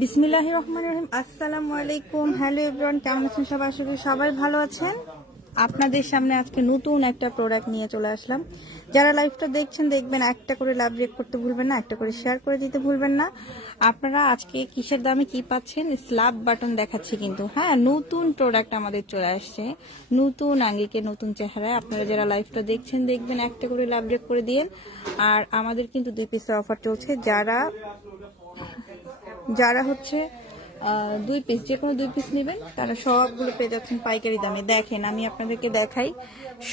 বিসমিল্লাহির রহমানির রহিম। আসসালামু আলাইকুম। হ্যালো এভরিওয়ান, কেমন আছেন সবাই? আশা করি সবাই ভালো আছেন। আপনাদের সামনে আজকে নতুন একটা প্রোডাক্ট নিয়ে চলে আসলাম। যারা লাইভটা দেখছেন দেখবেন, একটা করে লাভ রেক করতে ভুলবেন না, একটা করে শেয়ার করে দিতে ভুলবেন না। আপনারা আজকে কিসের দামে কি পাচ্ছেন স্ল্যাব বাটন দেখাচ্ছি কিন্তু, হ্যাঁ, নতুন প্রোডাক্ট আমাদের চলে আসছে, নতুন আঙ্গিকে নতুন চেহারায়। আপনারা যারা লাইভটা দেখছেন দেখবেন, একটা করে লাভ রেক করে দিয়েন। আর আমাদের কিন্তু 2 পিসের অফার চলছে। যারা হচ্ছে 2 পিস, যে কোনো 2 পিস নেবেন তারা সবগুলো পেয়ে যাচ্ছেন পাইকারি দামে। দেখেন, আমি আপনাদেরকে দেখাই,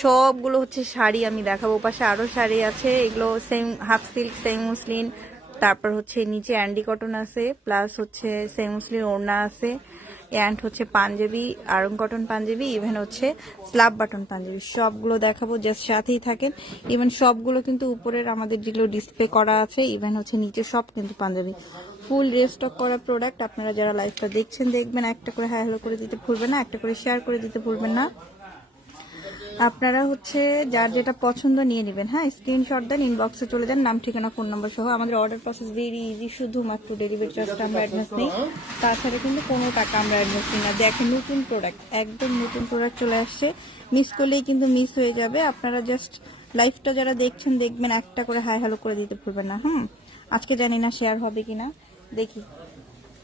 সবগুলো হচ্ছে শাড়ি আমি দেখাবো। পাশে আরো শাড়ি আছে, এগুলো same half silk, same muslin, তারপর হচ্ছে নিচে অ্যান্ডি কটন আছে, প্লাস হচ্ছে সেম মুসলিন ওড়না আছে, অ্যান্ড হচ্ছে পাঞ্জাবি, আরং কটন পাঞ্জাবি, ইভেন হচ্ছে স্ল্যাব বাটন পাঞ্জাবি, সবগুলো দেখাবো। জাস্ট সাথেই থাকেন। ইভেন সবগুলো কিন্তু উপরের আমাদের যেগুলো ডিসপ্লে করা আছে, ইভেন হচ্ছে নিচে সব কিন্তু পাঞ্জাবি, ফুল রেস্টক করা প্রোডাক্ট। আপনারা যারা লাইভটা দেখছেন দেখবেন, একটা করে হাই হ্যালো করে দিতে ভুলবেন না, একটা করে শেয়ার করে দিতে ভুলবেন না। আপনারা হচ্ছে যার যেটা পছন্দ নিয়ে নেবেন, হ্যাঁ, স্ক্রিনশট দেন, ইনবক্সে চলে যান, নাম ঠিকানা ফোন নাম্বার সহ। আমাদের অর্ডার প্রসেস ভেরি ইজি, শুধুমাত্র ডেলিভারি চার্জটা আমরা অ্যাডভান্স নিই, তাছাড়া কিন্তু কোনো টাকা আমরা অ্যাডভান্স নিই না। দেখেন, নতুন প্রোডাক্ট, একদম নতুন প্রোডাক্ট চলে আসছে, মিস করলেই কিন্তু মিস হয়ে যাবে। আপনারা জাস্ট লাইভটা যারা দেখছেন দেখবেন, একটা করে হাই হ্যালো করে দিতে ভুলবেন না। আজকে জানি না শেয়ার হবে কিনা, দেখি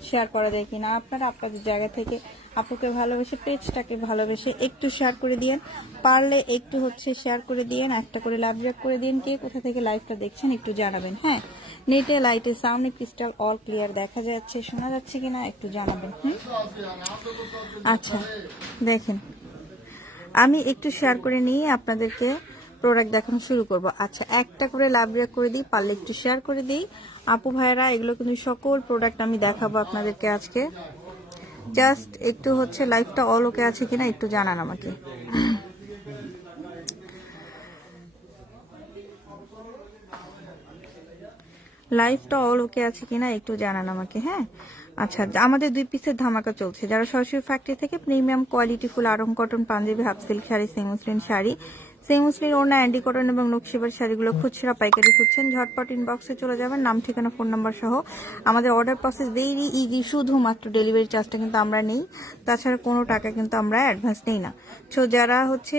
শেয়ার করা যায় কিনা। আপনারা আপনাদের জায়গা থেকে আপুকে ভালোবেসে, পেজটাকে ভালোবেসে একটু শেয়ার করে দিয়েন, পারলে একটু হচ্ছে শেয়ার করে দিয়েন, একটা করে লাভ রেক করে দিন। কে কোথা থেকে লাইভটা দেখছেন একটু জানাবেন। হ্যাঁ, নেটে লাইটে সাউন্ডে ক্রিস্টাল অল ক্লিয়ার দেখা যাচ্ছে, শোনা যাচ্ছে কিনা একটু জানাবেন। আচ্ছা, দেখেন, আমি একটু শেয়ার করে নিয়ে আপনাদেরকে প্রোডাক্ট দেখানো শুরু করব। আচ্ছা, একটা করে লাভ রেক করে দিই, পারলে একটু শেয়ার করে দিই। আপু ভাইয়েরা, এগুলো কিন্তু সকল প্রোডাক্ট আমি দেখাবো আপনাদেরকে আজকে। জাস্ট একটু হচ্ছে লাইভটা অল ওকে আছে কিনা একটু জানান আমাকে। লাইভটা অল ওকে আছে কিনা একটু জানান আমাকে, হ্যাঁ। আচ্ছা, আমাদের 2 পিসের ধামাকা চলছে। যারা সরাসরি ফ্যাক্টরি থেকে premium quality full Aarong cotton panjabi, half silk sari, semi muslin sari, semi muslin ওড়না, অ্যান্ডি কটন এবং নকশিবার শাড়িগুলো খুচরা পাইকারি খুঁজছেন, ঝটপট ইনবক্সে চলে যাবেন, নাম ঠিকানা ফোন নাম্বার সহ। আমাদের অর্ডার প্রসেস ভেরি ইজি, শুধুমাত্র ডেলিভারি চার্জটা কিন্তু আমরা নেই, তাছাড়া কোনো টাকা কিন্তু আমরা অ্যাডভান্স নেই না। সো যারা হচ্ছে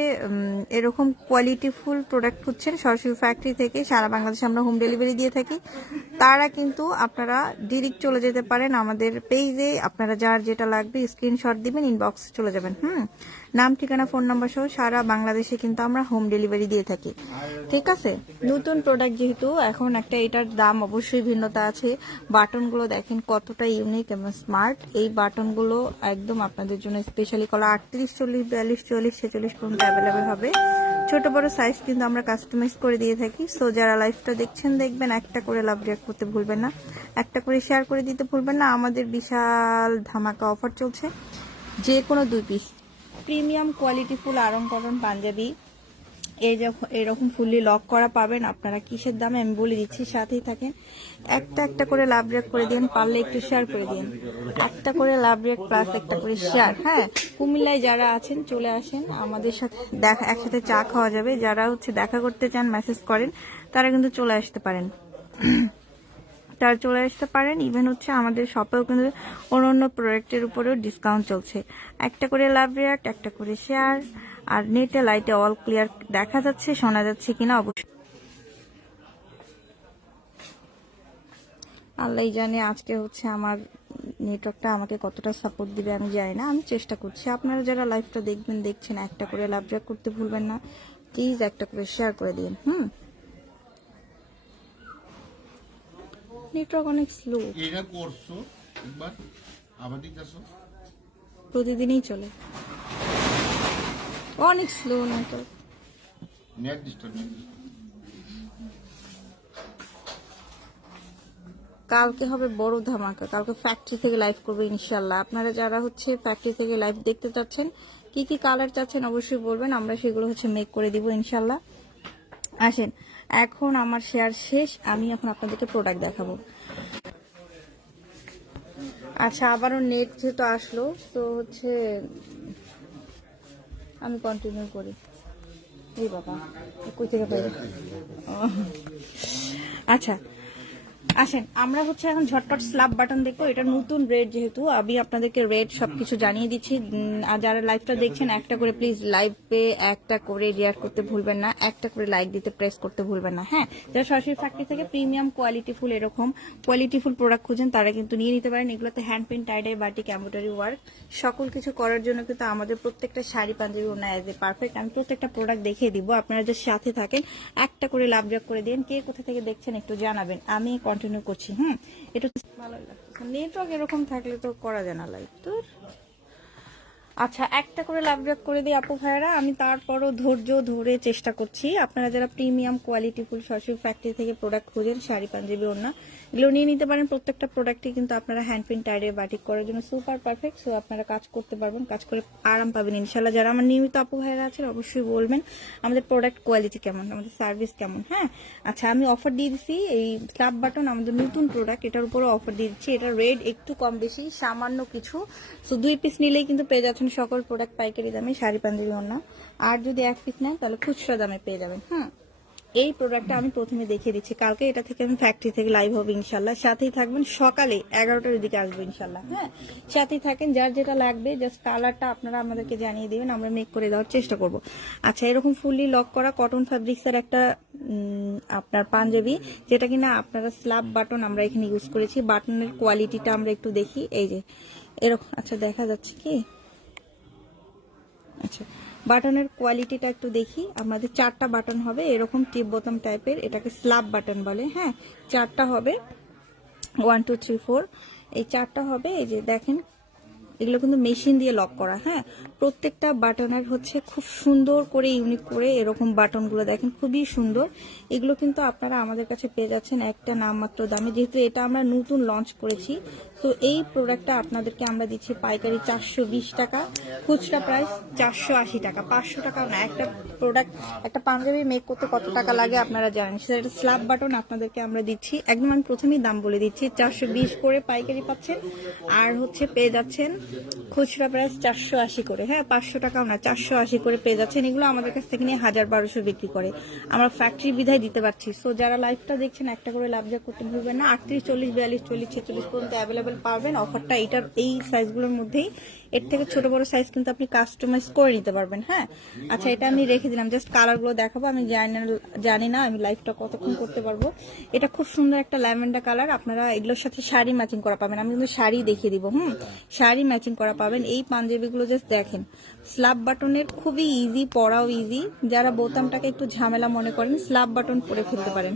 এরকম কোয়ালিটি ফুল প্রোডাক্ট খুঁজছেন সরাসরি ফ্যাক্টরি থেকে, সারা বাংলাদেশে আমরা হোম ডেলিভারি দিয়ে থাকি, তারা কিন্তু আপনারা ডিরেক্ট চলে যেতে পারেন আমাদের পেজে। আপনারা যার যেটা লাগবে স্ক্রিনশট দিবেন, ইনবক্সে চলে যাবেন। নাম ঠিকানা ফোন নাম্বার সহ সারা বাংলাদেশে কিন্তু আমরা হোম ডেলিভারি দিয়ে থাকি, ঠিক আছে। নতুন প্রোডাক্ট যেহেতু, এখন একটা এটার দাম অবশ্যই ভিন্নতা আছে। বাটনগুলো দেখেন কতটা ইউনিক এবং স্মার্ট। এই বাটনগুলো একদম আপনাদের জন্য স্পেশালি করা, 38, 40, 42, 44, 46 পর্যন্ত অ্যাভেলেবেল হবে। ছোট বড় সাইজ কিন্তু আমরা কাস্টমাইজ করে দিয়ে থাকি। সো যারা লাইভটা দেখছেন দেখবেন, একটা করে লাভ রেক করতে ভুলবেন না, একটা করে শেয়ার করে দিতে ভুলবেন না। আমাদের বিশাল ধামাকা অফার চলছে। যে কোনো 2 piece premium quality full Aarong cotton panjabi, এরকম ফুললি লক করা পাবেন। আপনারা কিসের দামে আমি বলে দিচ্ছি, সাথেই থাকেন। একটা একটা করে লাভ রেক করে দিন, পারলে একটু শেয়ার করে দিন। একটা করে লাভ রেক প্লাস একটা করে শেয়ার। হ্যাঁ, কুমিল্লায় যারা আছেন চলে আসেন আমাদের সাথে, একসাথে চা খাওয়া যাবে। যারা হচ্ছে দেখা করতে চান, মেসেজ করেন, তারা কিন্তু চলে আসতে পারেন, ইভেন হচ্ছে আমাদের শপেও কিন্তু অন্য প্রোডাক্টের উপরেও ডিসকাউন্ট চলছে। একটা করে লাভ রেক, একটা করে শেয়ার। আর নেটে লাইটে অল ক্লিয়ার দেখা যাচ্ছে, শোনা যাচ্ছে কিনা অবশ্যই আল্লাহ জানে। আজকে হচ্ছে আমার নেটওয়ার্কটা আমাকে কতটা সাপোর্ট দিবে আমি জানি না, আমি চেষ্টা করছি। আপনারা যারা লাইভটা দেখছেন, একটা করে লাভ রেক করতে ভুলবেন না, প্লিজ একটা করে শেয়ার করে দিন। নেটওয়ার্ক অনেক স্লো, প্রতিদিনই চলে, অনেক স্লো নেটওয়ার্ক। কালকে হবে বড় ধামাকা, কালকে ফ্যাক্টরি থেকে লাইভ করবো ইনশাল্লাহ। আপনারা যারা হচ্ছে ফ্যাক্টরি থেকে লাইভ দেখতে চাচ্ছেন, কি কি কালার চাচ্ছেন অবশ্যই বলবেন, আমরা সেগুলো হচ্ছে মেক করে দিব ইনশাল্লাহ। আসেন, এখন আমার শেয়ার শেষ, আমি এখন আপনাদেরকে প্রোডাক্ট দেখাবো। আচ্ছা, আবারও নেট যেহেতু আসলো, তো হচ্ছে আমি কন্টিনিউ করি। এই বাবা, কই থেকে পাই। আচ্ছা, আসেন আমরা হচ্ছে এখন ঝটপট স্ল্যাব বাটন দেখবো। এটা নতুন রেড, যেহেতু আমি আপনাদেরকে রেড সবকিছু জানিয়ে দিচ্ছি। আর যারা লাইভটা দেখছেন একটা করে প্লিজ লাইভে একটা করে রিয়াক্ট করতে ভুলবেন না, একটা করে লাইক দিতে প্রেস করতে ভুলবেন না। হ্যাঁ, যারা সরাসরি ফ্যাক্টরি থেকে প্রিমিয়াম কোয়ালিটিফুল এরকম কোয়ালিটিফুল প্রোডাক্ট খুঁজেন তারা কিন্তু নিয়ে নিতে পারেন। এগুলোতে hand print, tie-dye, batik, embroidery work সকল কিছু করার জন্য কিন্তু আমাদের প্রত্যেকটা শাড়ি পাঞ্জাবি ওনা এজ এ পারফেক্ট। আমি প্রত্যেকটা প্রোডাক্ট দেখিয়ে দিব, আপনারা যে সাথে থাকেন একটা করে লাভ জব করে দিন। কে কোথা থেকে দেখছেন একটু জানাবেন, আমি কন্টিনিউ করছি। এটা ভালো লাগছে। নেটওয়ার্ক এরকম থাকলে তো করা যায় না লাইভ তোর। আচ্ছা, একটা করে লাভ ব্যাক করে দিই আপু ভাইয়ারা। আমি তারপরও ধৈর্য ধরে চেষ্টা করছি। আপনারা যারা প্রিমিয়াম কোয়ালিটিফুল সরাসরি ফ্যাক্টরি থেকে প্রোডাক্ট খুঁজেন, শাড়ি পাঞ্জাবি ওড়না এগুলো নিয়ে নিতে পারেন। প্রত্যেকটা প্রোডাক্টই কিন্তু আপনারা হ্যান্ড প্রিন্ট, টাইডে, বাটিক করার জন্য সুপার পারফেক্ট। সো আপনারা কাজ করতে পারবেন, কাজ করে আরাম পাবেন ইনশাল্লাহ। যারা আমার নিয়মিত আপু ভাইয়ারা আছেন অবশ্যই বলবেন আমাদের প্রোডাক্ট কোয়ালিটি কেমন, আমাদের সার্ভিস কেমন। হ্যাঁ, আচ্ছা আমি অফার দিয়ে দিচ্ছি এই স্ল্যাব বাটন, আমাদের নতুন প্রোডাক্ট, এটার উপরে অফার দিয়ে দিচ্ছি। এটা রেড একটু কম বেশি সামান্য কিছু, সো 2 পিস নিলেই কিন্তু পেয়ে যাচ্ছেন সকল প্রোডাক্ট পাইকারি দামে শাড়ি পাঞ্জাবি ওড়না। আর যদি 1 পিস নেন তাহলে খুচরা দামে পেয়ে যাবেন। এই প্রোডাক্টটা আমি প্রথমে দেখিয়ে দিচ্ছি। কালকে এটা থেকে আমি ফ্যাক্টরি থেকে লাইভ হবে ইনশাল্লাহ। সাথেই থাকবেন, সকালে 11টার দিকে আসবো ইনশাল্লাহ। হ্যাঁ, সাথেই থাকেন। যার যেটা লাগবে জাস্ট কালারটা আপনারা আমাদেরকে জানিয়ে দিবেন, আমরা মেক করে দেওয়ার চেষ্টা করব। আচ্ছা, এরকম ফুললি লক করা কটন ফ্যাব্রিক্সের একটা আপনার পাঞ্জাবি, যেটা কিনা আপনারা স্ল্যাব বাটন আমরা এখানে ইউজ করেছি। বাটনের কোয়ালিটিটা আমরা একটু দেখি। এই যে এরকম, আচ্ছা দেখা যাচ্ছে কি? আচ্ছা, বাটনের কোয়ালিটিটা একটু দেখি। আমাদের 4টা বাটন হবে এরকম টিপ বোতাম টাইপের, এটাকে স্ল্যাব বাটন বলে। হ্যাঁ, 4টা হবে, 1 2 3 4, এই 4টা হবে। এই যে দেখেন, এগুলো কিন্তু মেশিন দিয়ে লক করা। হ্যাঁ, প্রত্যেকটা বাটনের হচ্ছে খুব সুন্দর করে ইউনিক করে এরকম বাটনগুলো দেখেন, খুবই সুন্দর। এগুলো কিন্তু আপনারা আমাদের কাছে পেয়ে যাচ্ছেন একটা নামমাত্র দামে, যেহেতু এটা আমরা নতুন লঞ্চ করেছি। তো এই প্রোডাক্টটা আপনাদেরকে আমরা দিচ্ছি পাইকারি 420 টাকা, খুচরা প্রাইস 480 টাকা। 500 টাকা না। একটা প্রোডাক্ট, একটা পাঞ্জাবি মেক করতে কত টাকা লাগে আপনারা জানেন, সেটা স্ল্যাব বাটন আপনাদেরকে আমরা দিচ্ছি একদম। আমি প্রথমেই দাম বলে দিচ্ছি, 420 করে পাইকারি পাচ্ছেন, আর হচ্ছে পেয়ে যাচ্ছেন খুচরা প্রাইস 480 করে। হ্যাঁ, 500 টাকাও না, 480 করে পেয়ে যাচ্ছেন। এগুলো আমাদের কাছ থেকে নিয়ে 1000-1200 বিক্রি করে, আমরা ফ্যাক্টরি বিধায় দিতে পারছি। সো যারা লাইভটা দেখছেন একটা করে লাভ যা করতে ভুলবেন না। 38, 40, 42, 40, 46 পর্যন্ত অ্যাভেলেবেল পাবেন। অফারটা এটার এই সাইজগুলোর মধ্যেই, এর থেকে ছোট বড় সাইজ কিন্তু আপনি কাস্টমাইজ করে নিতে পারবেন। হ্যাঁ, আচ্ছা এটা আমি রেখে দিলাম, জাস্ট কালারগুলো দেখাবো। আমি জানি না আমি লাইভটা কতক্ষণ করতে পারবো। এটা খুব সুন্দর একটা ল্যাভেন্ডার কালার, আপনারা এগুলোর সাথে শাড়ি ম্যাচিং করা পাবেন। আমি কিন্তু শাড়ি দেখিয়ে দিব। শাড়ি ম্যাচিং করা পাবেন। এই পাঞ্জাবিগুলো জাস্ট দেখেন, স্ল্যাব বাটনের, খুবই ইজি, পরাও ইজি। যারা বোতামটাকে একটু ঝামেলা মনে করেন, স্ল্যাব বাটন পরে ফেলতে পারেন।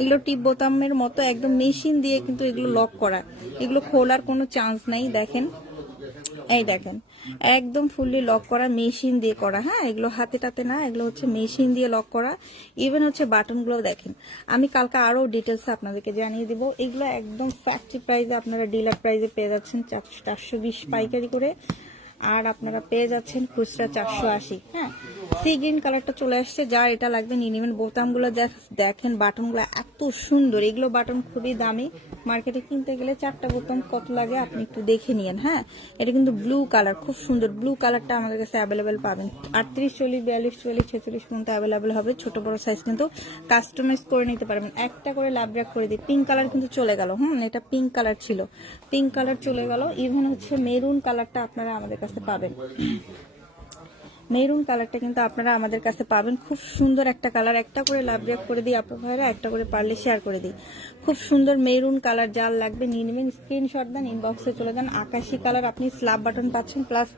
এগুলো টিপ বোতামের মতো একদম মেশিন দিয়ে কিন্তু এগুলো লক করা, এগুলো খোলার কোনো চান্স নাই। দেখেন, এই দেখেন একদম ফুললি লক করা, মেশিন দিয়ে করা। হ্যাঁ, এগুলো হাতে টাতে না, এগুলো হচ্ছে মেশিন দিয়ে লক করা। ইভেন হচ্ছে বাটনগুলো দেখেন, আমি কালকে আরো ডিটেলস আপনাদেরকে জানিয়ে দিব। এগুলো একদম ফ্যাক্টরি প্রাইসে, আপনারা ডিলার প্রাইসে পেয়ে যাচ্ছেন 420 পাইকারি করে, আর আপনারা পেয়ে যাচ্ছেন খুচরা 480। হ্যাঁ, সি গ্রিন কালারটা চলে আসছে, যার এটা লাগবে নিয়ে নেবেন। বোতামগুলো দেখেন, বাটনগুলো এত সুন্দর। এগুলো বাটন খুবই দামি, মার্কেটে কিনতে গেলে 4টা বোতাম কত লাগে আপনি একটু দেখে নিন। হ্যাঁ, এটা কিন্তু ব্লু কালার, খুব সুন্দর। ব্লু কালারটা আমাদের কাছে অ্যাভেলেবেল পাবেন। 38, 40, 42, 44, 46 পর্যন্ত অ্যাভেলেবেল হবে। ছোট বড় সাইজ কিন্তু কাস্টমাইজ করে নিতে পারবেন। একটা করে লাভ ব্যাক করে দিই। পিঙ্ক কালার কিন্তু চলে গেল। এটা পিঙ্ক কালার ছিল, পিঙ্ক কালার চলে গেল। ইভেন হচ্ছে মেরুন কালারটা আপনারা আমাদের কাছে পাবেন। মেরুন কালারটা কিন্তু আপনারা আমাদের কাছে পাবেন, খুব সুন্দর একটা কালার। একটা করে লাভ ব্যাক করে দিই আপনার ভাইরা, একটা করে পারলে শেয়ার করে দিই। খুব সুন্দর মেরুন কালার, যার লাগবে নিয়ে নেবেন, স্ক্রিনশট দেন, ইনবক্সে চলে যান। আকাশি কালার আপনি স্ল্যাব বাটন পাচ্ছেন, প্লাস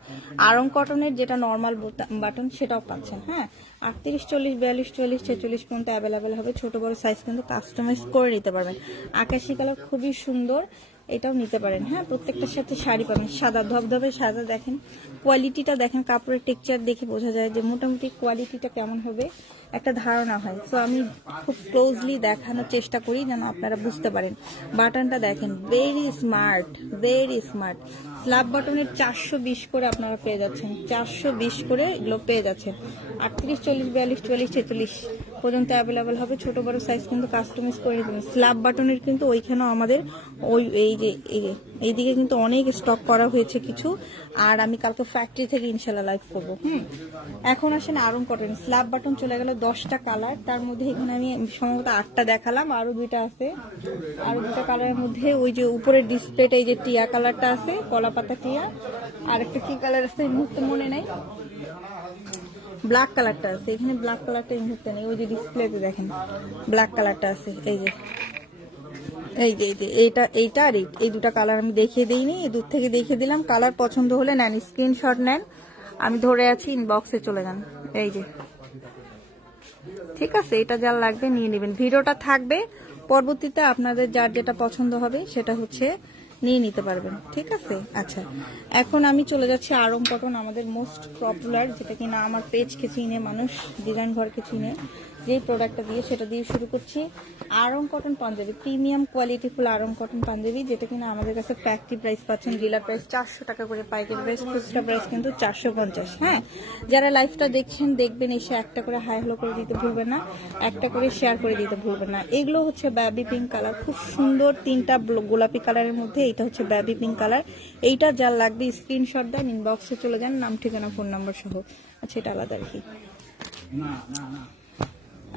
আরং কটনের যেটা নর্মাল বাটন সেটাও পাচ্ছেন। হ্যাঁ, 38, 40, 42, 44, 46 পর্যন্ত অ্যাভেলেবেল হবে। ছোট বড় সাইজ কিন্তু কাস্টমাইজ করে নিতে পারবেন। আকাশি কালার খুবই সুন্দর, এটাও নিতে পারেন। হ্যাঁ, প্রত্যেকটার সাথে শাড়ি পাবেন, সাদা ধবধবে সাদা। দেখেন কোয়ালিটিটা, দেখেন কাপড়ের টেক্সচার দেখে বোঝা যায় যে মোটামুটি কোয়ালিটিটা কেমন হবে, একটা ধারণা হয়। তো আমি খুব ক্লোজলি দেখানোর চেষ্টা করি যেন আপনারা বুঝতে পারেন। বাটনটা দেখেন, very smart, very smart. Slab বাটনের 420 করে আপনারা পেয়ে যাচ্ছেন, 420 করে এগুলো পেয়ে যাচ্ছেন। 38, 40, 42, 44, 46 পর্যন্ত অ্যাভেলেবেল হবে। ছোট বড় সাইজ কিন্তু কাস্টমাইজ করে দেবেন। স্ল্যাব বাটনের কিন্তু ওইখানেও আমাদের ওই এইদিকে কিন্তু অনেক স্টক করা হয়েছে কিছু। আর আমি কালকে ফ্যাক্টরি থেকে ইনশাল্লাহ লাইভ করবো। এখন আসেন আরং কটন। স্ল্যাব বাটন চলে গেল 10টা কালার, তার মধ্যে এখানে আমি সম্ভবত 8টা দেখালাম, আরো 2টা আছে। আরো 2টা কালারের মধ্যে ওই যে উপরের ডিসপ্লেটা এই যে টিয়া কালারটা আছে, কলা পাতা টিয়া। আর একটা কি কালার আছে এই মুহূর্তে মনে নেই, ব্ল্যাক কালারটা আছে। এখানে ব্ল্যাক কালারটা এই মুহূর্তে নেই, ওই যে ডিসপ্লেতে দেখেন ব্ল্যাক কালারটা আছে। এই যে এইটা আর এই 2টা কালার আমি দেখিয়ে দিইনি, দূর থেকে দেখিয়ে দিলাম। কালার পছন্দ হলে নেন, স্ক্রিনশট নেন, আমি ধরে আছি, ইনবক্সে চলে যান। এই যে ঠিক আছে, এটা যার লাগবে নিয়ে নেবেন। ভিডিওটা থাকবে, পরবর্তীতে আপনাদের যার যেটা পছন্দ হবে সেটা হচ্ছে নিয়ে নিতে পারবেন। ঠিক আছে, আচ্ছা এখন আমি চলে যাচ্ছি আরং কটন, আমাদের মোস্ট পপুলার, যেটা কিনা আমার পেজকে চিনে মানুষ, ডিজাইন ঘরকে চিনে, যেই প্রোডাক্টটা দিয়ে সেটা দিয়ে শুরু করছি। Aarong cotton panjabi, premium quality full Aarong cotton panjabi, যেটা কিনা আমাদের কাছে ফ্যাক্টরি প্রাইস পাচ্ছেন, ডিলার প্রাইস 400 টাকা করে, পাইকারি প্রাইস, খুচরা প্রাইস কিন্তু 450। হ্যাঁ, যারা লাইভটা দেখছেন দেখবেন, এসে একটা করে হাই হ্যালো করে দিতে ভুলবেন না, একটা করে শেয়ার করে দিতে ভুলবেন না। এগুলো হচ্ছে বেবি পিঙ্ক কালার, খুব সুন্দর 3টা গোলাপি কালারের মধ্যে এইটা হচ্ছে বেবি পিঙ্ক কালার। এইটা যার লাগবে স্ক্রিনশট দেন, ইনবক্সে চলে যান, নাম ঠিকানা ফোন নাম্বার সহ। আচ্ছা এটা আলাদা আর কি।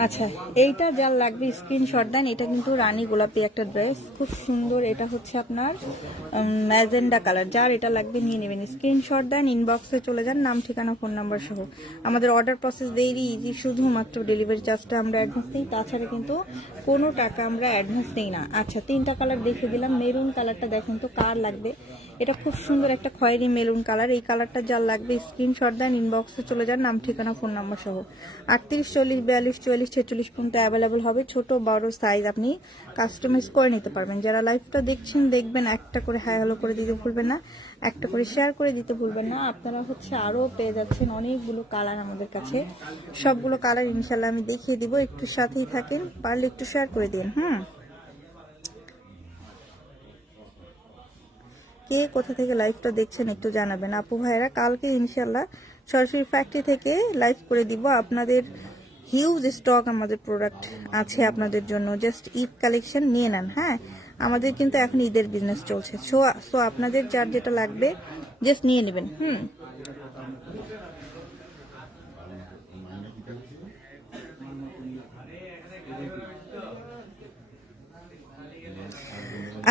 আচ্ছা এইটা যার লাগবে স্ক্রিনশট দেন। এটা কিন্তু রানী গোলাপি একটা ড্রেস, খুব সুন্দর। এটা হচ্ছে আপনার ম্যাজেন্ডা কালার, যার এটা লাগবে নিয়ে নেবেন, স্ক্রিনশট দেন, ইনবক্সে চলে যান, নাম ঠিকানা ফোন নাম্বার সহ। আমাদের অর্ডার প্রসেস ভেরি ইজি, শুধুমাত্র ডেলিভারি চার্জটা আমরা অ্যাডভান্স দিই, তাছাড়া কিন্তু কোনো টাকা আমরা অ্যাডভান্স দিই না। আচ্ছা 3টা কালার দেখে দিলাম। মেরুন কালারটা দেখেন তো কার লাগবে, এটা খুব সুন্দর একটা খয়েরি মেরুন কালার। এই কালারটা যার লাগবে স্ক্রিনশট দেন, ইনবক্সে চলে যান, নাম ঠিকানা ফোন নাম্বার সহ। 38, 40, 42, 44, 46 পর্যন্ত অ্যাভেলেবল হবে। ছোট বড় সাইজ আপনি কাস্টমাইজ করে নিতে পারবেন। যারা লাইভটা দেখছেন দেখবেন, একটা করে হাই হ্যালো করে দিতে ভুলবেন না, একটা করে শেয়ার করে দিতে ভুলবেন না। আপনারা হচ্ছে আরো পেয়ে যাচ্ছেন অনেকগুলো কালার আমাদের কাছে, সবগুলো কালার ইনশাল্লাহ আমি দেখিয়ে দিব। একটু সাথেই থাকেন, পারলে একটু শেয়ার করে দিন। কে কোথা থেকে লাইভটা দেখছেন একটু জানাবেন আপু ভাইরা। কালকে ইনশাল্লাহ সরাসরি ফ্যাক্টরি থেকে লাইভ করে দিব। আপনাদের হিউজ স্টক আমাদের প্রোডাক্ট আছে আপনাদের জন্য, জাস্ট ঈদ কালেকশন নিয়ে নেন। হ্যাঁ, আমাদের কিন্তু এখন ঈদের বিজনেস চলছে, সো আপনাদের যার যেটা লাগবে জাস্ট নিয়ে নেবেন।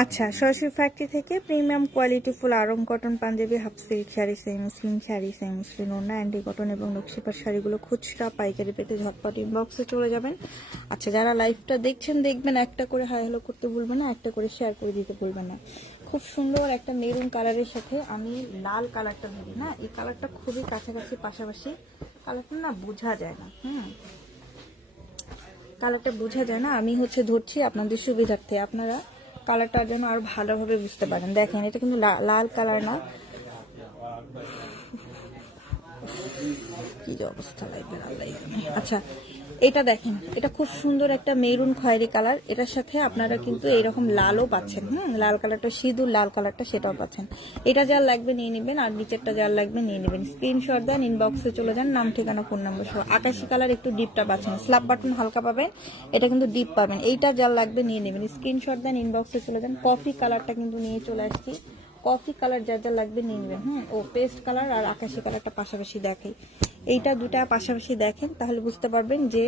আচ্ছা সরাসরি ফ্যাক্টরি থেকে premium quality full Aarong cotton panjabi, half silk sari, semi muslin sari, semi muslin ওড়না, অ্যান্টি কটন এবং নকশিপার শাড়িগুলো খুচরা পাইকারি পেতে ঝটপট ইনবক্সে চলে যাবেন। আচ্ছা যারা লাইভটা দেখছেন দেখবেন, একটা করে হাই হ্যালো করতে ভুলবেন না, একটা করে শেয়ার করে দিতে ভুলবেন না। খুব সুন্দর একটা মেরুন কালারের সাথে আমি লাল কালারটা ধরি না, এই কালারটা খুবই কাছাকাছি পাশাপাশি, কালারটা না বোঝা যায় না। কালারটা বোঝা যায় না, আমি হচ্ছে ধরছি আপনাদের সুবিধার্থে, আপনারা কালারটা যেন আরো ভালোভাবে বুঝতে পারেন। দেখেন এটা কিন্তু লাল কালার না, কি যে অবস্থা লাগবে। আচ্ছা এটা দেখেন, এটা খুব সুন্দর একটা মেরুন খয়েরি কালার, এটার সাথে আপনারা কিন্তু এরকম লালও পাচ্ছেন। লাল কালারটা সিঁদুর লাল কালারটা সেটাও পাচ্ছেন। এটা যার লাগবে নিয়ে নেবেন, আর নিচেরটা যার লাগবে নিয়ে নেবেন। স্ক্রিনশট দেন, ইনবক্সে চলে যান, নাম ঠিকানা ফোন নাম্বার সহ। আকাশি কালার একটু ডিপটা পাচ্ছেন, স্ল্যাব বাটন হালকা পাবেন, এটা কিন্তু ডিপ পাবেন। এইটা যার লাগবে নিয়ে নেবেন, স্ক্রিনশট দেন, ইনবক্সে চলে যান। কফি কালারটা কিন্তু নিয়ে চলে আসছি, কফি কালার যার যা লাগবে নিয়ে নেবেন। ও পেস্ট কালার আর আকাশি কালারটা পাশাপাশি দেখাই, এইটা দুটা পাশাপাশি দেখেন তাহলে বুঝতে পারবেন যে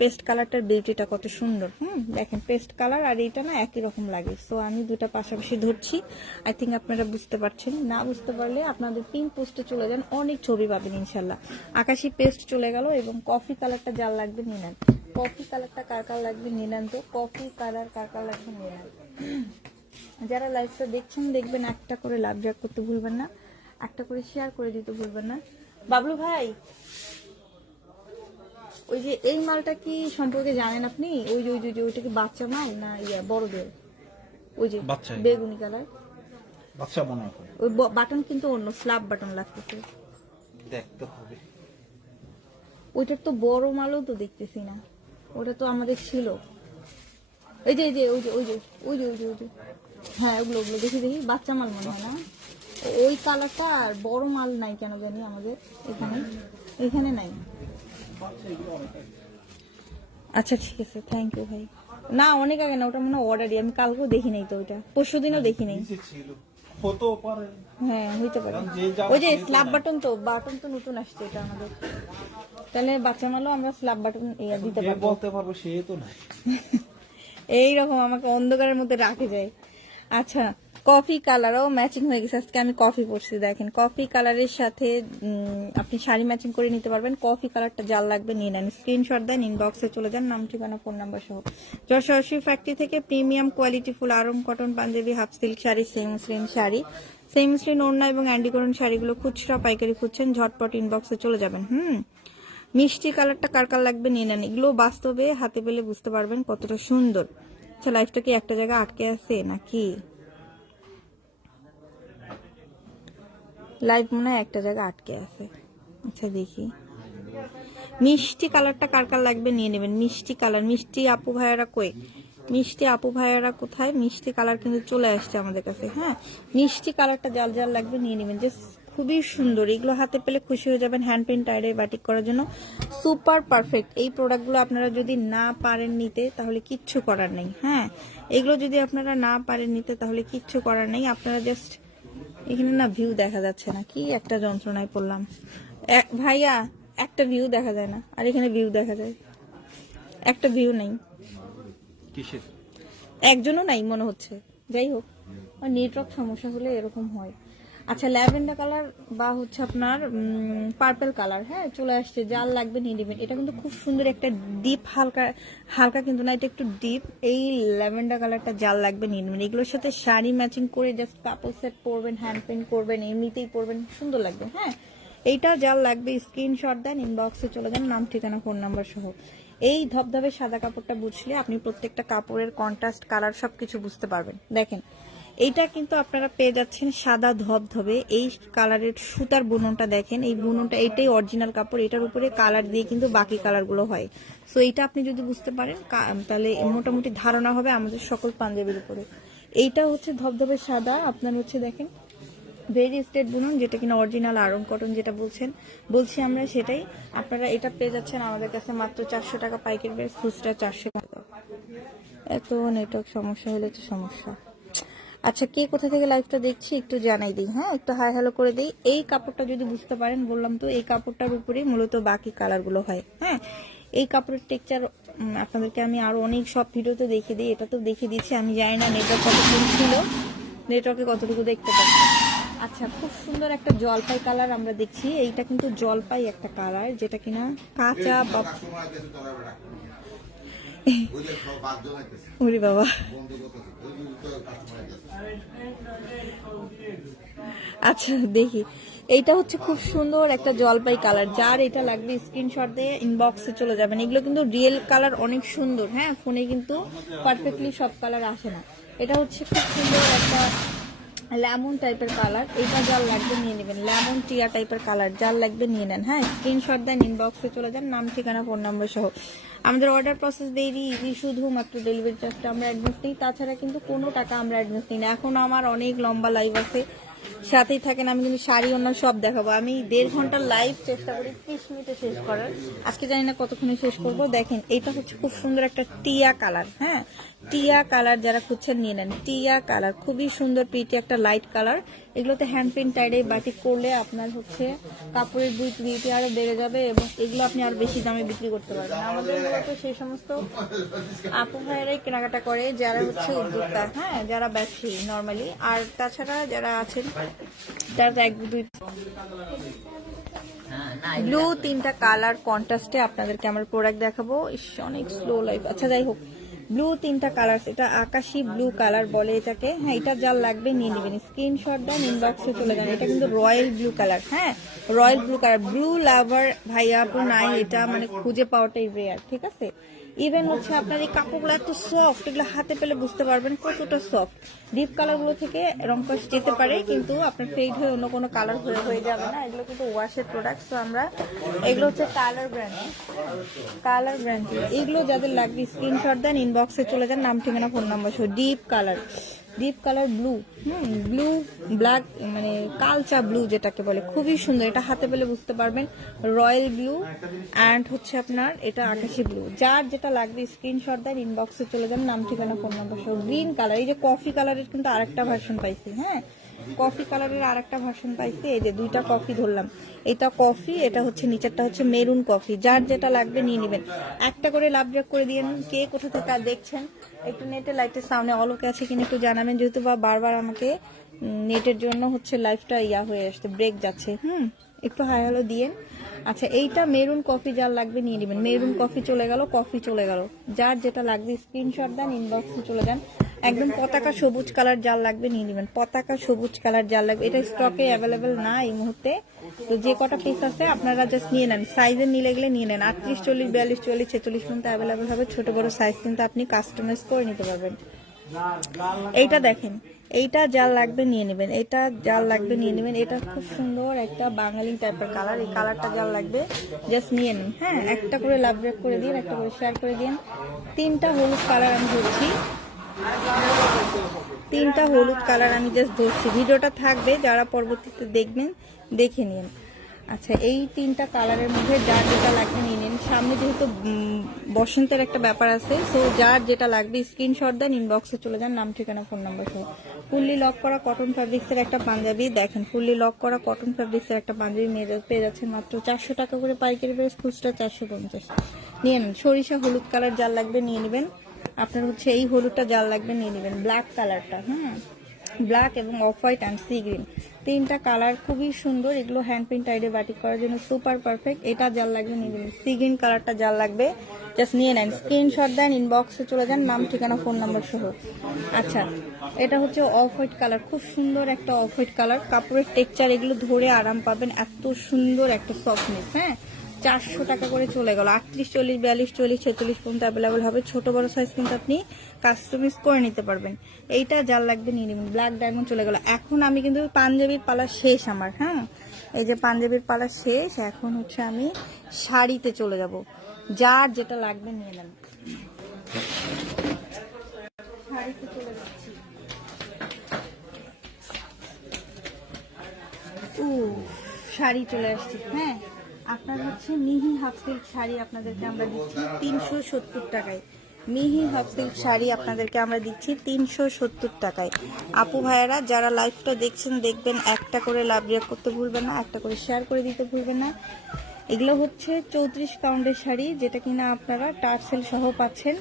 পেস্ট কালারটার বিউটিটা কত সুন্দর। দেখেন পেস্ট কালার আর এইটা না একই রকম লাগে, সো আমি দুটা পাশাপাশি ধরছি। আই থিঙ্ক আপনারা বুঝতে পারছেন, না বুঝতে পারলে আপনাদের পিন পোস্টে চলে যান, অনেক ছবি পাবেন ইনশাল্লাহ। আকাশি পেস্ট চলে গেল, এবং কফি কালারটা যার লাগবে নিয়ে নেন। কফি কালারটা কার কার লাগবে নিয়ে নেন তো, কফি কালার কার কার লাগবে নিয়ে নেন। যারা লাইভটা দেখছেন দেখবেন, একটা করে লাভ জ্যাক করতে ভুলবেন না, একটা করে শেয়ার করে দিতে ভুলবেন না। বাবলু ভাই ওই যে এই মালটা কি সম্পর্কে জানেন আপনি? ওই যে ওইটা কি বাচ্চা মাল না বড়দের? ওই যে বেগুনি কালার বাচ্চা মনে হয়, ওই বাটন কিন্তু অন্য স্ল্যাব বাটন লাগতেছে, দেখতে হবে। ওইটার তো বড় মালও তো দেখতেছি না, ওটা তো আমাদের ছিল। এই যে ওই যে হ্যাঁ ওগুলো দেখি বাচ্চা মাল মনে হয় না, ওই কালারটা। আর বড় মাল নাই কেন জানি আমাদের এখানে নাই। আচ্ছা ঠিক আছে, থ্যাংক ইউ ভাই। না অনেক আগে না, ওটা মনে হয় অর্ডারই, আমি কালকেও দেখি নাই তো, ওইটা পরশু দিনও দেখি নাই। নিচে ছিল, হতেও পারে। হ্যাঁ হইতে পারে। কারণ যে যা ওই যে স্ল্যাব বাটন তো নতুন আসছে এটা আমাদের, তাহলে বাচ্চা মালও আমরা স্ল্যাব বাটন দিতে যে পারবো। বলতে পারবো সে তো নাই। এইরকম আমাকে অন্ধকারের মধ্যে রাখে যায়। আচ্ছা, কফি কালারও ম্যাচিং হয়ে গেছে, আজকে আমি কফি পরছি, দেখেন কফি কালারের সাথে আপনি শাড়ি ম্যাচিং করে নিতে পারবেন। কফি কালারটা যার লাগবে নিয়ে নেন, স্ক্রিনশট দেন, ইনবক্সে চলে যান, নাম ঠিকানা ফোন নাম্বার সহ। যশস্বী ফ্যাক্টরি থেকে premium quality full Aarong cotton panjabi, half silk sari, semi muslin sari, semi muslin ওড়না এবং অ্যান্ডিকরন শাড়িগুলো খুচরা পাইকারি খুঁজছেন, ঝটপট ইনবক্সে চলে যাবেন। মিষ্টি কালারটা কার কার লাগবে নিয়ে নেন, এগুলো বাস্তবে হাতে পেলে বুঝতে পারবেন কতটা সুন্দর। আচ্ছা, লাইফটা কি একটা জায়গায় আটকে আছে নাকি? লাইফ মনে হয় একটা জায়গায় আটকে আছে। আচ্ছা দেখি, মিষ্টি কালারটা কার কার লাগবে নিয়ে নেবেন। মিষ্টি কালার, মিষ্টি আপু ভাইয়ারা কই? মিষ্টি আপু ভাইয়ারা কোথায়? মিষ্টি কালার কিন্তু চলে আসছে আমাদের কাছে। হ্যাঁ, মিষ্টি কালারটা জাল জাল লাগবে নিয়ে নেবেন, যে খুবই সুন্দর। এগুলো হাতে পেলে খুশি হয়ে যাবেন, হ্যান্ড পেন্ট টাইডে বাটিক করার জন্য সুপার পারফেক্ট। এই প্রোডাক্টগুলো আপনারা যদি না পারেন নিতে তাহলে কিচ্ছু করার নেই। হ্যাঁ, এগুলো যদি আপনারা না পারেন নিতে তাহলে কিচ্ছু করার নেই। আপনারা জাস্ট, এখানে না ভিউ দেখা যাচ্ছে না, কি একটা যন্ত্রণায় পড়লাম ভাইয়া, একটা ভিউ দেখা যায় না, আর এখানে ভিউ দেখা যায়, একটা ভিউ নেই, কিসের? একজনও নাই মনে হচ্ছে। যাই হোক, নেটওয়ার্ক সমস্যা হলে এরকম হয়। আচ্ছা, ল্যাভেন্ডার কালার বা হচ্ছে আপনার পার্পল কালার, হ্যাঁ চলে আসছে, যার লাগবে নিয়ে নেবেন। এটা কিন্তু খুব সুন্দর একটা ডিপ, হালকা হালকা কিন্তু না, এটা একটু ডিপ। এই ল্যাভেন্ডার কালারটা যার লাগবে নিয়ে নেবেন। এগুলোর সাথে শাড়ি ম্যাচিং করে জাস্ট কাপল সেট পরবেন, হ্যান্ড পেন্ট করবেন, এমনিতেই পরবেন, সুন্দর লাগবে। হ্যাঁ, এইটা যার লাগবে স্ক্রিনশট দেন, ইনবক্সে চলে যান, নাম ঠিকানা ফোন নাম্বার সহ। এই ধবধবে সাদা কাপড়টা বুঝলে আপনি প্রত্যেকটা কাপড়ের কন্ট্রাস্ট কালার সবকিছু বুঝতে পারবেন। দেখেন, এইটা কিন্তু আপনারা পেয়ে যাচ্ছেন সাদা ধবধবে এই কালারের সুতার বুননটা, দেখেন এই বুননটা, এটাই অরিজিনাল কাপড়, এটার উপরে কালার দিয়ে কিন্তু বাকি কালারগুলো হয়। সো এইটা আপনি যদি বুঝতে পারেন তাহলে মোটামুটি ধারণা হবে আমাদের সকল পাঞ্জাবির উপরে। এইটা হচ্ছে ধবধবে সাদা, আপনার হচ্ছে দেখেন ভেরি স্টেট বুনন, যেটা কিনা অরিজিনাল আরং কটন যেটা বলছি আমরা সেটাই। আপনারা এটা পেয়ে যাচ্ছেন আমাদের কাছে মাত্র 400 টাকা পাইকারি বেস, খুচরা 400 টাকা। এত নেটওয়ার্ক সমস্যা হলে তো সমস্যা। আচ্ছা, কে কোথা থেকে লাইভটা দেখছি একটু জানাই দিই, হ্যাঁ একটু হাই হ্যালো করে দিই। এই কাপড়টা যদি বুঝতে পারেন, বললাম তো এই কাপড়টার উপরেই মূলত বাকি কালারগুলো হয়। হ্যাঁ, এই কাপড়ের টেক্সচার আপনাদেরকে আমি আরো অনেক সব ভিডিওতে দেখিয়ে দিই, এটা তো দেখিয়ে দিচ্ছি। আমি জানি না নেটওয়ার্ক কতটুকু ছিল, নেটওয়ার্কে কতটুকু দেখতে পাচ্ছি। আচ্ছা, খুব সুন্দর একটা জলপাই কালার আমরা দেখছি, এইটা কিন্তু জলপাই একটা কালার, যেটা কিনা কাঁচা বা ওরে বাবা। আচ্ছা দেখি, এইটা হচ্ছে খুব সুন্দর একটা জলপাই কালার, যার এটা লাগবে স্ক্রিনশট দিয়ে ইনবক্সে চলে যাবেন। এগুলো কিন্তু রিয়েল কালার অনেক সুন্দর। হ্যাঁ, ফোনে কিন্তু পারফেক্টলি সব কালার আসে না। এটা হচ্ছে খুব সুন্দর একটা লেমন টাইপের কালার, এটা যার লাগবে নিয়ে নেবেন। লেমন টিয়া টাইপের কালার, যার লাগবে নিয়ে নেন। হ্যাঁ, স্ক্রিনশট দেন, ইনবক্সে চলে যান, নাম ঠিকানা ফোন নাম্বার সহ। আমাদের অর্ডার প্রসেস ভেরি ইজি, শুধুমাত্র ডেলিভারি চার্জটা আমরা অ্যাডভান্স নিই, তাছাড়া কিন্তু কোনো টাকা আমরা অ্যাডভান্স নিই না। এখন আমার অনেক লম্বা লাইভ আছে, সাথেই থাকেন। আমি কিন্তু শাড়ি অন্য সব দেখাবো। আমি 1.5 ঘন্টার লাইভ চেষ্টা করি 30 মিনিটে শেষ করার, আজকে জানি না কতক্ষণে শেষ করব। দেখেন, এটা হচ্ছে খুব সুন্দর একটা টিয়া কালার। হ্যাঁ, টিয়া কালার যারা খুঁজছেন নিয়ে নেন। টিয়া কালার খুবই সুন্দর, পিটি একটা লাইট কালার। এগুলোতে হ্যান্ড পেন্ট টাইডে বাটিক করলে আপনার হচ্ছে কাপড়ের বিউটি আরো বেড়ে যাবে, এবং এগুলো আপনি আরো বেশি দামে বিক্রি করতে পারবেন। আমাদের মূলত সেই সমস্ত আপু ভাইয়েরাই কেনাকাটা করে যারা হচ্ছে উদ্যোক্তা, হ্যাঁ যারা ব্যবসায়ী নর্মালি। আর তাছাড়া যারা আছেন তারা তো 1-2 ব্লু 3টা কালার কন্ট্রাস্টে আপনাদেরকে আমার প্রোডাক্ট দেখাবো। অনেক স্লো লাইফ। আচ্ছা যাই হোক, ব্লু 3টা কালার, এটা আকাশি ব্লু কালার বলে এটাকে। হ্যাঁ, এটা যার লাগবে নিয়ে নেবেন, স্ক্রিনশট দেন, ইনবক্সে চলে যান। এটা কিন্তু রয়্যাল ব্লু কালার। হ্যাঁ, রয়্যাল ব্লু কালার, ব্লু লাভার ভাইয়া আপু নাই, এটা মানে খুঁজে পাওয়াটাই রেয়ার। ঠিক আছে, ইভেন হচ্ছে আপনার এই কাপড়গুলো এত সফট, এগুলো হাতে পেলে বুঝতে পারবেন কতটা সফট। ডিপ কালার গুলো থেকে রং কষ যেতে পারে, কিন্তু আপনার ফেড হয়ে অন্য কোনো কালার হয়ে যাবে না। এগুলো কিন্তু ওয়াশের প্রোডাক্ট। তো আমরা এগুলো হচ্ছে কালার ব্র্যান্ড। এগুলো যাদের লাগবে স্ক্রিনশট দেন, ইনবক্সে চলে যান, নাম ঠিকানা ফোন নাম্বার সহ। Deep colour, deep colour blue, blue black, মানে কালচা ব্লু যেটাকে বলে, খুবই সুন্দর। এটা হাতে পেলে বুঝতে পারবেন, রয়্যাল ব্লু অ্যান্ড হচ্ছে আপনার এটা আকাশি ব্লু। যার যেটা লাগবে স্ক্রিনশট দেন, ইনবক্সে চলে যান, নাম ঠিকানা ফোন নাম্বার সহ। গ্রিন কালার, এই যে কফি কালারের কিন্তু আরেকটা ভার্সন পাইছি, হ্যাঁ কফি কালারের আরেকটা ভার্সন পাইছি। এই যে দুইটা কফি ধরলাম, এটা কফি, এটা হচ্ছে নিচেরটা হচ্ছে মেরুন কফি। যার যেটা লাগবে নিয়ে নেবেন। একটা করে লাভ ব্রেক করে দিয়ে কে কোথা থেকে আর দেখছেন একটু নেটে লাইটের সামনে অলোকে আছে কিনা একটু জানাবেন, যেহেতু বা বারবার আমাকে নেটের জন্য হচ্ছে লাইফটা হয়ে আসছে, ব্রেক যাচ্ছে। একটু হাই হ্যালো দিয়েন। আচ্ছা, এইটা মেরুন কফি যার লাগবে নিয়ে নেবেন। মেরুন কফি চলে গেল, কফি চলে গেল। যার যেটা লাগবে স্ক্রিনশট দেন, ইনবক্সে চলে যান। একদম পতাকা সবুজ কালার যার লাগবে নিয়ে নেবেন। পতাকা সবুজ কালার যার লাগবে, এটা স্টকে অ্যাভেলেবেল না এই মুহূর্তে, তো যে কটা পিস আছে আপনারা জাস্ট নিয়ে নেন। সাইজের নিলে গেলে নিয়ে নেন, 38, 40, 42, 44, 46 পর্যন্ত অ্যাভেলেবেল হবে। ছোট বড় সাইজ কিন্তু আপনি কাস্টমাইজ করে নিতে পারবেন। এইটা দেখেন, এইটা যার লাগবে নিয়ে নেবেন, এটা যার লাগবে নিয়ে নেবেন। এটা খুব সুন্দর একটা বাঙালি টাইপের কালার, এই কালারটা যার লাগবে জাস্ট নিয়ে নেন। হ্যাঁ, একটা করে লাভ ব্রেক করে দিন, একটা করে শেয়ার করে দিন। তিনটা হলুদ কালার আমি ধরছি, তিনটা হলুদ কালার আমি জাস্ট ধরছি। ভিডিওটা থাকবে, যারা পরবর্তীতে দেখবেন দেখে নিন। আচ্ছা, এই তিনটা কালারের মধ্যে যার যেটা লাগবে নিয়ে নিন। সামনে যেহেতু বসন্তের একটা ব্যাপার আছে, সো যার যেটা লাগবে স্ক্রিনশট দেন, ইনবক্সে চলে যান, নাম ঠিকানা ফোন নাম্বার সহ। ফুললি লক করা কটন ফ্যাব্রিক্সের একটা পাঞ্জাবি দেখেন, ফুললি লক করা কটন ফ্যাব্রিক্সের একটা পাঞ্জাবি পেয়ে যাচ্ছেন মাত্র 400 টাকা করে পাইকারি প্রাইস, খুচরা 450। নিয়ে নেন। সরিষা হলুদ কালার যার লাগবে নিয়ে নেবেন। আপনার হচ্ছে এই হলুদটা যার লাগবে নিয়ে নেবেন। ব্ল্যাক কালারটা, ব্ল্যাক এবং off white and sea green, তিনটা কালার খুবই সুন্দর। এগুলো হ্যান্ড প্রিন্ট টাইডে বাটিক করার জন্য সুপার পারফেক্ট। এটা যার লাগবে নিয়ে নেবেন। সি গ্রিন কালারটা যার লাগবে জাস্ট নিয়ে নেন, স্ক্রিনশট দেন, ইনবক্সে চলে যান, নাম ঠিকানা ফোন নাম্বার সহ। আচ্ছা, এটা হচ্ছে অফ হোয়াইট কালার, খুব সুন্দর একটা অফ হোয়াইট কালার। কাপড়ের টেক্সচার এগুলো ধরে আরাম পাবেন, এত সুন্দর একটা সফটনেস। 400 টাকা করে চলে গেল। 38, 40, 42, 44, 46 পর্যন্ত অ্যাভেলেবেল হবে। ছোট বড় সাইজ কিন্তু আপনি কাস্টমাইজ করে নিতে পারবেন। এইটা যার লাগবে নিয়ে নেবেন। ব্ল্যাক ডায়মন্ড চলে গেল। এখন আমি কিন্তু পাঞ্জাবির পালা শেষ আমার, এই যে পাঞ্জাবির পালা শেষ, এখন হচ্ছে আমি শাড়িতে চলে যাব। যার যেটা লাগবে নিয়ে নেন। শাড়িতে চলে যাচ্ছি। শাড়ি চলে আসছি। আপনার হচ্ছে মিহি হাফ সিল্ক শাড়ি আপনাদেরকে আমরা দিচ্ছি 370 টাকায়। মিহি হাফ সিল্ক শাড়ি আপনাদেরকে আমরা দিচ্ছি 370 টাকায়। আপু ভাইয়ারা যারা লাইভটা দেখছেন দেখবেন, একটা করে লাভ রিয়াক্ট করতে ভুলবেন না, একটা করে শেয়ার করে দিতে ভুলবেন না। এগুলো হচ্ছে 34 কাউন্টের শাড়ি, যেটা কিনা আপনারা টার্সেল সহ পাচ্ছেন।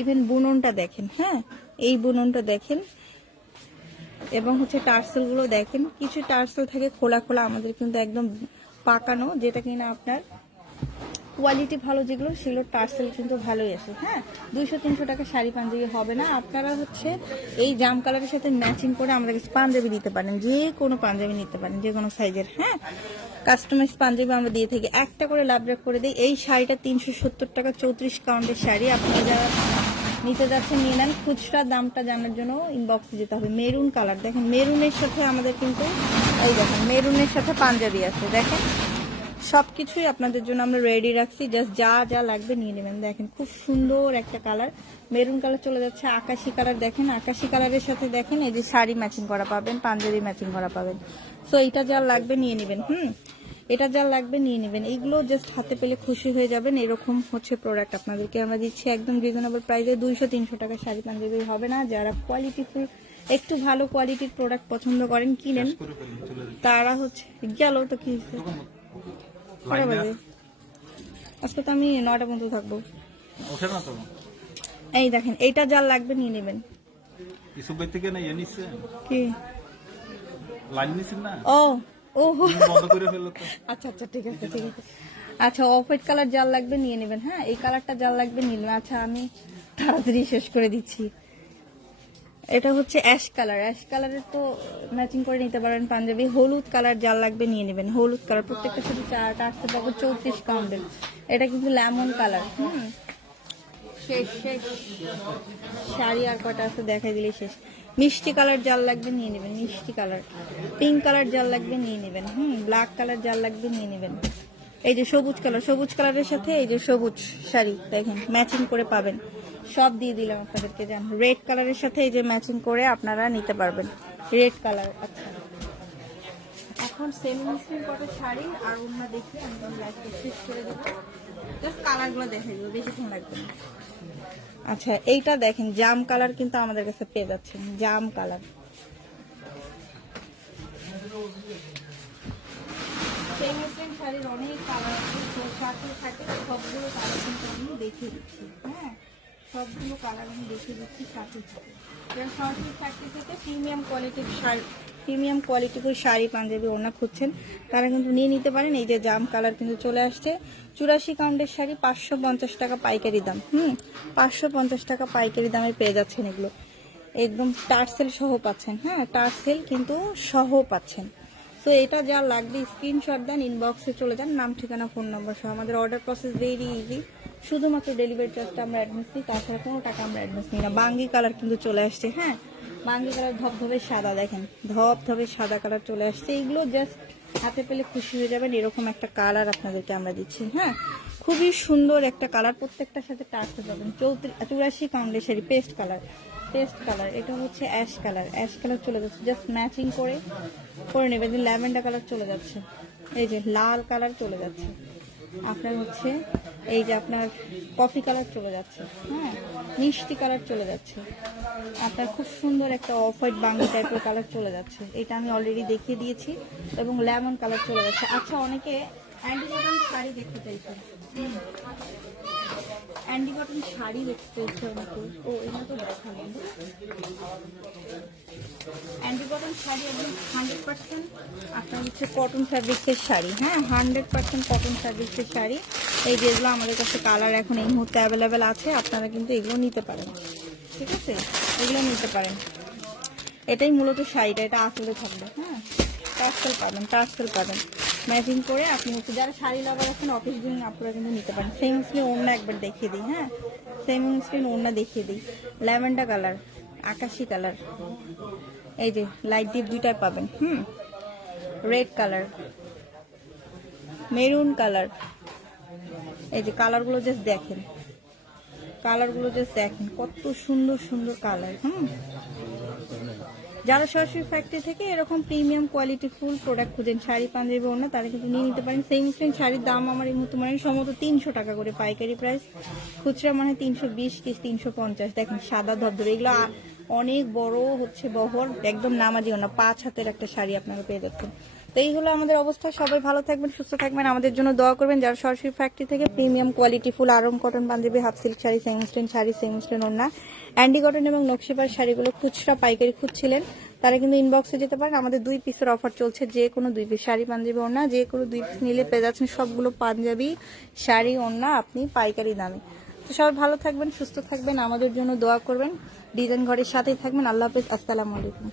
ইভেন বুননটা দেখেন, এই বুননটা দেখেন, এবং হচ্ছে টার্সেল গুলো দেখেন। কিছু টার্সেল থাকে খোলা খোলা, আমাদের কিন্তু একদম পাকানো, যেটা কিনা আপনার কোয়ালিটি ভালো, যেগুলো সেগুলো টার্সেল কিন্তু ভালোই আসে। 200-300 টাকা শাড়ি পাঞ্জাবি হবে না। আপনারা হচ্ছে এই জাম কালারের সাথে ম্যাচিং করে আমাদের কাছে পাঞ্জাবি দিতে পারেন, যে কোনো পাঞ্জাবি নিতে পারেন, যে কোনো সাইজের। কাস্টমাইজ পাঞ্জাবি আমরা দিয়ে থাকি। একটা করে লাভ ব্রেক করে দিই। এই শাড়িটা 370 টাকা, 34 কাউন্টের শাড়ি। আপনারা যারা নিতে যাচ্ছেন নিয়ে নেন। খুচরা দামটা জানার জন্য ইনবক্সে যেতে হবে। মেরুন কালার দেখেন, মেরুনের সাথে আমাদের কিন্তু এই দেখেন মেরুনের সাথে পাঞ্জাবি আছে। দেখেন সবকিছুই আপনাদের জন্য আমরা রেডি রাখছি, জাস্ট যা যা লাগবে নিয়ে নেবেন। দেখেন খুব সুন্দর একটা কালার, মেরুন কালার চলে যাচ্ছে আকাশি কালার। দেখেন আকাশি কালারের সাথে দেখেন এই যে শাড়ি ম্যাচিং করা পাবেন, পাঞ্জাবি ম্যাচিং করা পাবেন। সো এটা যা লাগবে নিয়ে নেবেন। এটা যা লাগবে নিয়ে নেবেন। এইগুলো জাস্ট হাতে পেলে খুশি হয়ে যাবেন। এরকম হচ্ছে প্রোডাক্ট আপনাদেরকে আমরা দিচ্ছি একদম রিজনেবল প্রাইসে। 200-300 টাকা শাড়ি পাঞ্জাবি হবে না। যারা কোয়ালিটিফুল একটু ভালো কোয়ালিটির প্রোডাক্ট পছন্দ করেন কিনেন, তারা হচ্ছে গেল তো কি আজকে তো আমি 9টা পর্যন্ত থাকবো। এই দেখেন এইটা যা লাগবে নিয়ে নেবেন। ও আচ্ছা আচ্ছা ঠিক আছে ঠিক আছে। আচ্ছা, অফ হোয়াইট কালার যার লাগবে নিয়ে নেবেন। এই কালারটা যার লাগবে নিয়ে নেবেন। আচ্ছা, আমি তাড়াতাড়ি শেষ করে দিচ্ছি। এটা হচ্ছে অ্যাশ কালার, অ্যাশ কালারের তো ম্যাচিং করে নিতে পারেন পাঞ্জাবি। হলুদ কালার যার লাগবে নিয়ে নেবেন। হলুদ কালার প্রত্যেকটা সাথে 4টা আসতে পারবো 34 কাউন্টের। এটা কিন্তু লেমন কালার। শেষ শেষ শাড়ি আর কটা আছে দেখাই দিলে শেষ। মিষ্টি কালার যার লাগবে নিয়ে নেবেন, মিষ্টি কালার। পিঙ্ক কালার যার লাগবে নিয়ে নেবেন। ব্ল্যাক কালার যার লাগবে নিয়ে নেবেন। এই যে সবুজ কালার, সবুজ কালারের সাথে এই যে সবুজ শাড়ি দেখেন ম্যাচিং করে পাবেন। সব দিয়ে দিলাম আপনাদেরকে, জান রেড কালারের সাথে এই যে ম্যাচিং করে আপনারা নিতে পারবেন। Red colour. আচ্ছা, এখন সেমি মুসলিম কটন শাড়ি আর ওড়না দেখি আমি লাইভটা শেষ করে দেবো। জাস্ট কালারগুলো দেখে দেবো, বেশিক্ষণ লাগবে না। আচ্ছা, এইটা দেখেন জাম কালার কিন্তু আমাদের কাছে পেয়ে যাচ্ছেন, জাম কালার। সেই মুসলিম শাড়ির অনেক কালার আছে, সাথে থাকে সবগুলো কালার কিন্তু আমি দেখিয়ে দিচ্ছি। হ্যাঁ, সবগুলো কালার আমি দেখিয়ে দিচ্ছি সাথে সাথে। সরাসরি ফ্যাক্টরি থেকে প্রিমিয়াম কোয়ালিটির শাড়ি, প্রিমিয়াম কোয়ালিটির শাড়ি পাঞ্জাবি ওড়না খুঁজছেন তারা কিন্তু নিয়ে নিতে পারেন। এই যে জাম কালার কিন্তু চলে আসছে, 84 কাউন্টের শাড়ি, 550 টাকা পাইকারি দাম। 550 টাকা পাইকারি দামে পেয়ে যাচ্ছেন এগুলো, একদম টার্সেল সহ পাচ্ছেন। হ্যাঁ, টার্সেল কিন্তু সহ পাচ্ছেন। সো এটা যা লাগবে স্ক্রিনশট দেন, ইনবক্সে চলে যান, নাম ঠিকানা ফোন নম্বর সহ। আমাদের অর্ডার প্রসেস ভেরি ইজি, শুধুমাত্র ডেলিভারি চার্জটা আমরা অ্যাডভান্স নিই, তাছাড়া কোনো টাকা আমরা অ্যাডভান্স নিই না। বাঙ্গি কালার কিন্তু চলে আসছে। হ্যাঁ, বাঙ্গি কালার ধবধবে সাদা, দেখেন ধবধবে সাদা কালার চলে আসছে। এগুলো জাস্ট হাতে পেলে খুশি হয়ে যাবেন, এরকম একটা কালার আপনাদেরকে আমরা দিচ্ছি। হ্যাঁ, খুবই সুন্দর একটা কালার, প্রত্যেকটার সাথে টার্সেল পাবেন। 84 কাউন্টের sari, paste colour, paste colour. এটা হচ্ছে অ্যাশ কালার, অ্যাশ কালার চলে যাচ্ছে, জাস্ট ম্যাচিং করে করে নেবেন। ল্যাভেন্ডার কালার চলে যাচ্ছে, এই যে লাল কালার চলে যাচ্ছে, আপনার হচ্ছে এই যে আপনার কফি কালার চলে যাচ্ছে। হ্যাঁ, মিষ্টি কালার চলে যাচ্ছে, আপনার খুব সুন্দর একটা অফ হোয়াইট বাঙ্গি টাইপের কালার চলে যাচ্ছে। এটা আমি অলরেডি দেখিয়ে দিয়েছি, এবং লেমন কালার চলে যাচ্ছে। আচ্ছা, অনেকে অ্যান্টি কটন শাড়ি দেখতে চাইছেন, অ্যান্টি কটন শাড়ি দেখতে চাইছে অনেকে। ও, এটা তো দেখালেন অ্যান্টি কটন শাড়ি, একদম 100% আপনার হচ্ছে কটন ফ্যাব্রিক্সের শাড়ি। হ্যাঁ, 100% কটন ফ্যাব্রিক্সের শাড়ি। এই যেগুলো আমাদের কাছে কালার এখন এই মুহূর্তে অ্যাভেলেবেল আছে, আপনারা কিন্তু এগুলো নিতে পারেন। ঠিক আছে, এগুলো নিতে পারেন। এটাই মূলত শাড়িটা, এটা আসলে থাকবে। হ্যাঁ, টার্সেল পাবেন, টার্সেল পাবেন ম্যাচিং করে। আপনি হচ্ছে যারা শাড়ি লাভার আছেন, অফিস গোয়িং আপনারা কিন্তু নিতে পারেন। সেম মুসলিম ওড়না একবার দেখিয়ে দিই। হ্যাঁ, সেম মুসলিম ওড়না দেখিয়ে দিই। ল্যাভেন্ডার কালার, আকাশি কালার, এই যে লাইট ডিপ দুইটাই পাবেন। রেড কালার, মেরুন কালার, এই যে কালারগুলো জাস্ট দেখেন, কালারগুলো জাস্ট দেখেন কত সুন্দর সুন্দর কালার। যারা সরাসরি ফ্যাক্টরি থেকে এরকম প্রিমিয়াম কোয়ালিটি ফুল প্রোডাক্ট খুঁজেন, শাড়ি পাঞ্জাবি ওড়না, তারা কিন্তু নিয়ে নিতে পারেন। সেই মুসলিম শাড়ির দাম আমার এই মুহূর্তে মানে সম্ভবত 300 টাকা করে পাইকারি প্রাইস, খুচরা মানে 320 কি 350। দেখেন সাদা ধবধবে, এগুলো অনেক বড় হচ্ছে বহর, একদম নামাজি ওড়না, 5 হাতের একটা শাড়ি আপনারা পেয়ে যাচ্ছেন। তো এই হলো আমাদের অবস্থা। সবাই ভালো থাকবেন, সুস্থ থাকবেন, আমাদের জন্য দোয়া করবেন। যারা সরাসরি ফ্যাক্টরি থেকে premium quality full Aarong cotton panjabi, half silk sari, semi muslin sari, semi muslin ওড়না, অ্যান্ডি কটন এবং নকশিপার শাড়িগুলো খুচরা পাইকারি খুঁজছিলেন, তারা কিন্তু ইনবক্সে যেতে পারেন। আমাদের 2 পিসের অফার চলছে, যে কোনো 2 পিস শাড়ি পাঞ্জাবি ওড়না, যে কোনো 2 পিস নিলে পেয়ে যাচ্ছেন সবগুলো পাঞ্জাবি শাড়ি ওড়না আপনি পাইকারি দামে। তো সবাই ভালো থাকবেন, সুস্থ থাকবেন, আমাদের জন্য দোয়া করবেন, ডিজাইন ঘরের সাথেই থাকবেন। আল্লাহ হাফেজ, আসসালামু আলাইকুম।